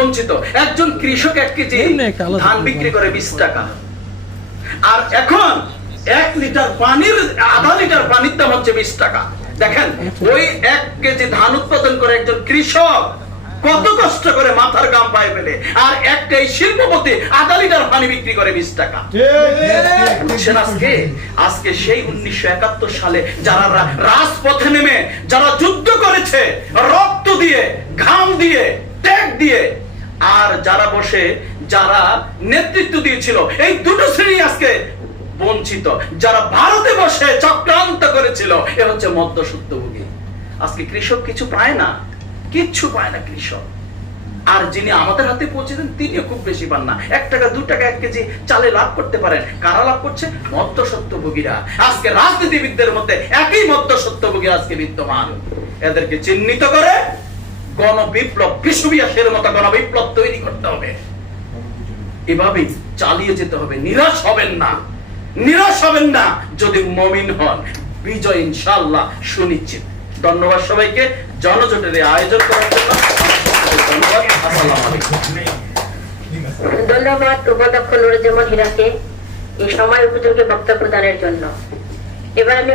বঞ্চিত। একজন কৃষক এক কেজি ধান বিক্রি করে বিশ টাকা। আর এখন এক লিটার পানির আধা লিটার পানির দাম হচ্ছে বিশ টাকা। দেখেন ওই এক কেজি ধান উৎপাদন করে একজন কৃষক কত কষ্ট করে মাথার গাম পায়ে ফেলে। আর একটা এই শিল্পপতি আধা লিটার পানি বিক্রি করে বিশ টাকা। বুঝছেন আজকে? আজকে সেই উনিশশো একাত্তর সালে যারা রাজপথে নেমে যারা যুদ্ধ করেছে রক্ত দিয়ে ঘাম দিয়ে ত্যাগ দিয়ে আর যারা বসে, যারা নেতৃত্ব দিয়েছিল, এই দুটো শ্রেণি আজকে বঞ্চিত। যারা ভারতে বসে চক্রান্ত করেছিল, এ হচ্ছে মধ্য সত্যভোগী। আজকে কৃষক কিছু পায় না, কিচ্ছু পায় না কৃষক। আর যিনি আমাদের হাতে পৌঁছে দেন, তিনিও খুব বেশি পান না। এক টাকা, দু টাকা, এক কেজি চালে লাভ করতে পারেন। কারা লাভ করছে? মধ্য সত্যভোগীরা। আজকে রাজনীতিবিদদের মধ্যে একই মধ্য সত্যভোগী আজকে বিদ্যমান। এদেরকে চিহ্নিত করে গণ বিপ্লব বিশ্ববিয়াসের মতো গণ বিপ্লব তৈরি করতে হবে। এভাবেই চালিয়ে যেতে হবে। নিরাশ হবেন না। নিরাশ হবেন না যদি মমিন হন। বিজয় ইনশাআল্লাহ সুনিশ্চিত। ধন্যবাদ সবাইকে। জনজোটের আয়োজন করার জন্য ধন্যবাদ। ধন্যবাদ উপাধ্যক্ষ নুরুজ্জামান হীরাকে এই সময় উপযোগী বক্তব্য প্রদানের জন্য। এবার আমি